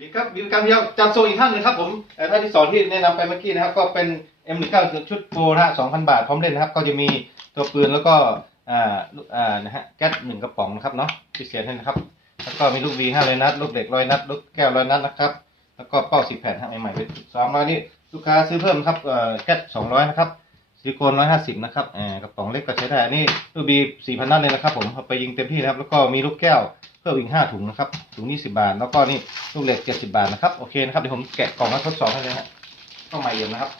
ดีครับมีการพยายามจัดโซอีกท่านหนึงครับผมเอ่อท่านที่สองที่แนะนำไปเมื่อกี้นะครับ ก็เป็น M19 ชุดโปรนะฮะ2,000บาทพร้อมเล่นนะครับ ก็จะมีตัวปืนแล้วก็อ่าอ่านะฮะแก๊สหนึ่งกระป๋องนะครับเนาะพิเศษให้นะครับ แล้วก็มีลูกวีห้าร้อยนัด ลูกเด็กร้อยนัด ลูกแก้วร้อยนัดนะครับ แล้วก็เป้าสิบแผ่นใหม่ๆไปสองร้อยนี่ลูกค้าซื้อเพิ่มครับเอ่อแก๊สสองร้อยนะครับซิลิโคนร้อยห้าสิบนะครับอ่ากระป๋องเล็กก็ใช้ได้นนี่ลูกบีสี่พันนัดเลยนะครับ ผมเอาไปยิงเต็มที่นะครับ แล้วก็มีลูกแก้ว เพิ่มอีกห้าถุงนะครับ ถุงยี่สิบาท แล้วก็นี่ลูกเหล็กเจ็ดสิบาทนะครับ โอเคนะครับ เดี๋ยวผมแกะกล่องแล้วทดสอบให้เลยฮะต้องใหม่เอี่ยมนะครับ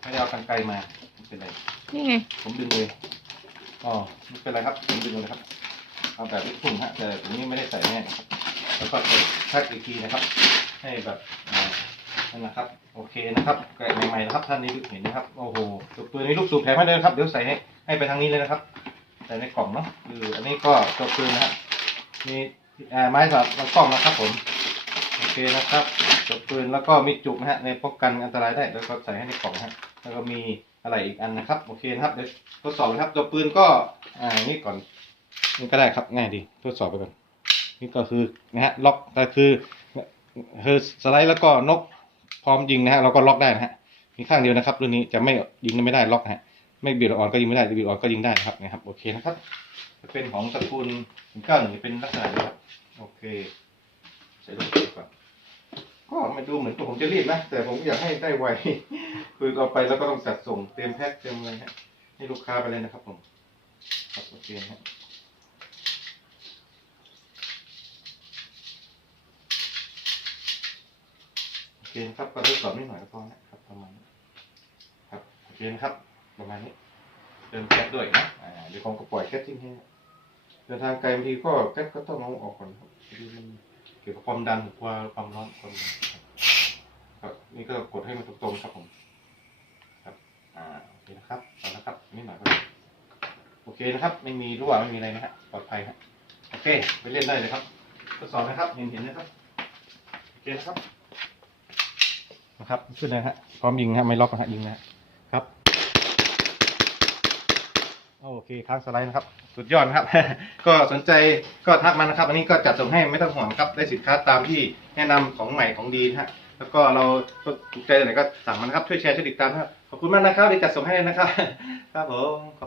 ไม่ได้เอากันไกลมาไม่เป็นไร นี่ไง ผมดึงเลยอ๋อไม่เป็นไรครับ ผมดึงเลยครับ เอาแบบลูกทุ่งฮะ แต่ตรงนี้ไม่ได้ใส่แน่นะครับแล้วก็กดแท็กอีกทีนะครับ ให้แบบอ่านั่นนะครับ โอเคนะครับ แกะใหม่ๆนะครับท่านนี้เห็นนะครับ โอ้โหตัวปืนนี้ลูกสูบแถมให้เลยนะครับ เดี๋ยวใส่ให้ให้ไปทางนี้เลยนะครับ ใส่ในกล่องเนาะ คืออันนี้ก็ตัวปืนนะฮะ มีไม้สำหรับกล้องนะครับผม โอเคนะครับตัวปืนแล้วก็มีจุกนะฮะในป้องกันอันตรายได้แล้วก็ใส่ให้ในกล่องฮะแล้วก็มีอะไรอีกอันนะครับ โอเคนะครับเดี๋ยวทดสอบนะครับตัวปืนก็อ่านี่ก่อนนี่ก็ได้ครับง่ายดีทดสอบไปก่อนนี่ก็คือนะฮะล็อกก็คือคือสไลด์แล้วก็นกพร้อมยิงนะฮะเราก็ล็อกได้นะฮะมีข้างเดียวนะครับรุ่นนี้จะไม่ยิงไม่ได้ล็อกนะฮะ ไม่บีบออนก็ยิงไม่ได้บีบออนก็ยิงได้นะครับนะครับ โอเคนะครับ จะเป็นของตระกูลเก้าหนึ่งเป็นลักษณะนี้ครับ โอเค ใส่ลูกปืนก่อนก็ไม่ดูเหมือนผมจะรีบนะ แต่ผมอยากให้ได้ไว คือเอาไปแล้วก็ต้องจัดส่งเตรียมแพ็คเตรียมอะไรฮะให้ลูกค้าไปเลยนะครับผมครับโอเคฮะโอเคนครับก็ทดสอบนิดหน่อยก็พอนะครับประมาณนี้ครับโอเคนะครับ มาณนี้เติมแก๊สด้วยนะอ่าเดี๋ยวผมก็ปล่อยแก๊สทิ้งให้เดินทางไกลบางทีก็แก๊สก็ต้องเอาออกก่อนครับพอดีมันเกี่ยวกับความดันหรือว่าความร้อนความดันครับนี่ก็กดให้มันตรงๆครับผม ครับ อ่าโอเคนะครับเอาละครับนิดหน่อยก็โอเคนะครับ ไม่มีรั่วไม่มีอะไรนะฮะปลอดภัยฮะโอเค ไปเล่นได้เลยครับทดสอบนะครับ เห็นเห็นนะครับโอเคนะครับนะครับขึ้นเลยฮะพร้อมยิงฮะไม่ล็อกนะฮะยิงนะฮะครับ โอเคค้างสไลด์นะครับ สุดยอดนะครับ ก็สนใจก็ทักมานะครับ อันนี้ก็จัดส่งให้ไม่ต้องห่วงครับ ได้สินค้าตามที่แนะนำของใหม่ของดีนะฮะแล้วก็เราถูกใจไหนก็สั่งมานะครับ ช่วยแชร์ช่วยติดตามครับ ขอบคุณมากนะครับที่จัดส่งให้นะครับ ครับผม